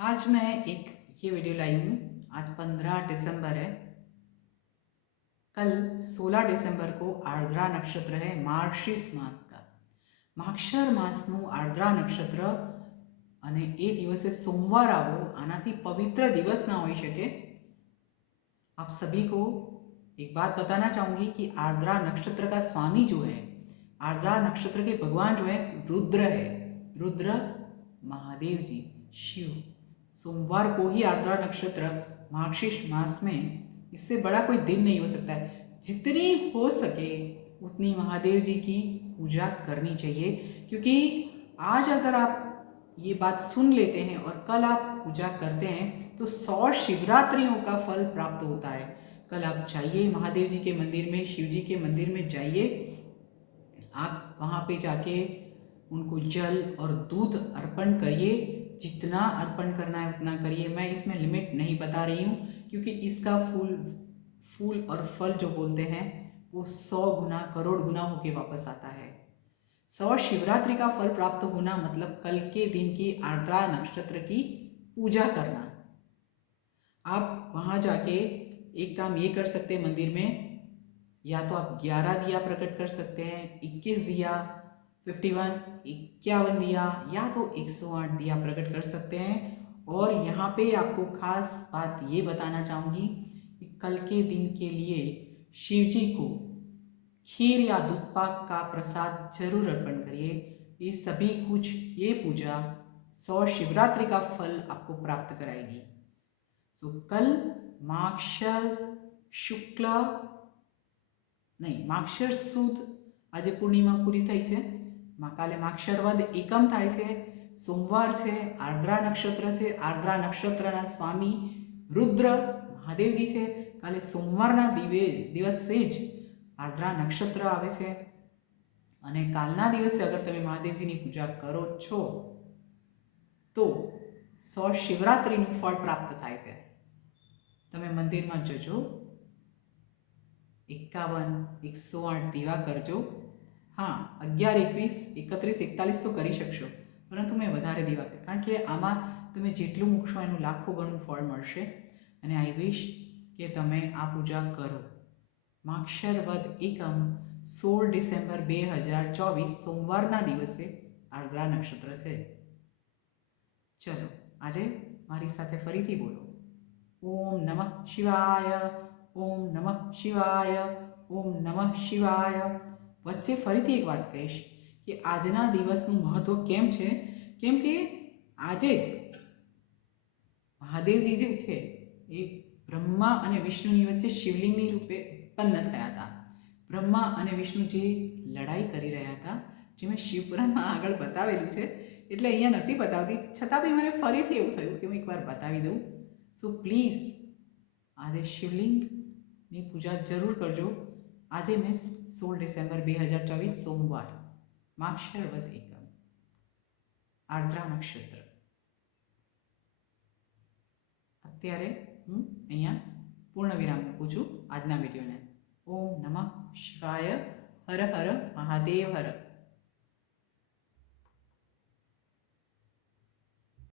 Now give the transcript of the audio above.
आज मैं एक ये वीडियो लाई हूँ। आज 15 दिसंबर है। कल 16 दिसंबर को आर्द्रा नक्षत्र है, मार्गशीर्ष मास का। माक्षर मासનું આર્દ્રા નક્ષત્ર અને એ દિવસે સોમવાર આવો આનાથી પવિત્ર દિવસ ના હોઈ શકે। आप सभी को एक बात बताना चाहूँगी कि आर्द्रा नक्षत्र का स्वामी जो है, आर्द्रा नक्षत्र के भगवान जो है रुद्र है। रुद्र महादेव जी, शिव। सोमवार को ही आर्द्रा नक्षत्र मार्गशीर्ष मास में, इससे बड़ा कोई दिन नहीं हो सकता है। जितनी हो सके उतनी महादेव जी की पूजा करनी चाहिए, क्योंकि आज अगर आप ये बात सुन लेते हैं और कल आप पूजा करते हैं तो 100 शिवरात्रियों का फल प्राप्त होता है। कल आप जाइए महादेव जी के मंदिर में, शिव जी के मंदिर में जाइए। आप वहाँ पे जाके उनको जल और दूध अर्पण करिए। जितना अर्पण करना है उतना करिए। मैं इसमें लिमिट नहीं बता रही हूँ, क्योंकि इसका फूल और फल जो बोलते हैं वो 100 गुना, करोड़ गुना होके वापस आता है। 100 शिवरात्रि का फल प्राप्त होना मतलब कल के दिन की आर्द्रा नक्षत्र की पूजा करना। आप वहाँ जाके एक काम ये कर सकते हैं मंदिर में, या तो आप 11 दिया प्रकट कर सकते हैं, 21 दिया, 51, 51 दिया, या तो 108 दिया प्रकट कर सकते हैं। और यहाँ पे आपको खास बात ये बताना चाहूँगी कि कल के दिन के लिए शिव जी को खीर या दूध पाक का प्रसाद जरूर अर्पण करिए। ये सभी कुछ, ये पूजा 100 शिवरात्रि का फल आपको प्राप्त कराएगी। सो कल माक्षर शुक्ल नहीं, माक्षर सुद आज पूर्णिमा पूरी थई छे। काले माक्षर वद एकम थाय छे। सोमवार छे, आर्द्रा नक्षत्र छे। आर्द्रा नक्षत्रना स्वामी रुद्र महादेव जी छे। काले सोमवारना दिवसे ज आर्द्रा नक्षत्र आवे छे। अने कालना दिवसे अगर तमे महादेवजीनी पूजा करो छो तो 100 शिवरात्रिनुं फळ प्राप्त थाय छे। तमे मंदिरमां जजो, 51, 108 दीवा करजो। हाँ, 11, 21, 31, 41 तो करी शकशो, परंतु मैं वधारे दीवा करीश, कारण के आमां तमे जेटलुं मूकशो एनुं लाखों गणुं फळ मळशे। अने आई विश के तमे आ पूजा करो। माक्षर वद एकम 16 डिसेम्बर 2024 सोमवारना दिवसे आर्द्रा नक्षत्र छे। चलो आजे मारी साथे फरीथी बोलो, ओम नमः शिवाय, ओम नमः शिवाय, ओम नमः शिवाय। वच्चे फरीथी एक बात कहीश कि आजना दिवसनुं महत्व केम छे, केम के आजे ज महादेवजी जे छे ए ब्रह्मा अने विष्णुनी वच्चे शिवलिंगनी रूपे उत्पन्न थया हता। ब्रह्मा अने विष्णुजी लड़ाई करी रह्या हता, जे मैं शिवपुराणमां आगळ बतावेલું છે, એટલે અહીંયા નથી બતાવતી, છતાં બી મને ફરીથી એવું થયું કે હું એકવાર બતાવી દઉં। सो प्लीज़ આજે शिवलिंगની પૂજા જરૂર કરજો। આજે મેં 16 डिसेम्बर 2024 સોમવાર, માક્ષર વદ એકમ, આર્દ્રા નક્ષત્ર। અત્યારે હું અહીંયા પૂર્ણ વિરામ મૂકું છું આજના વિડીયોને। ઓમ નમઃ શિવાય, હર હર મહાદેવ હર।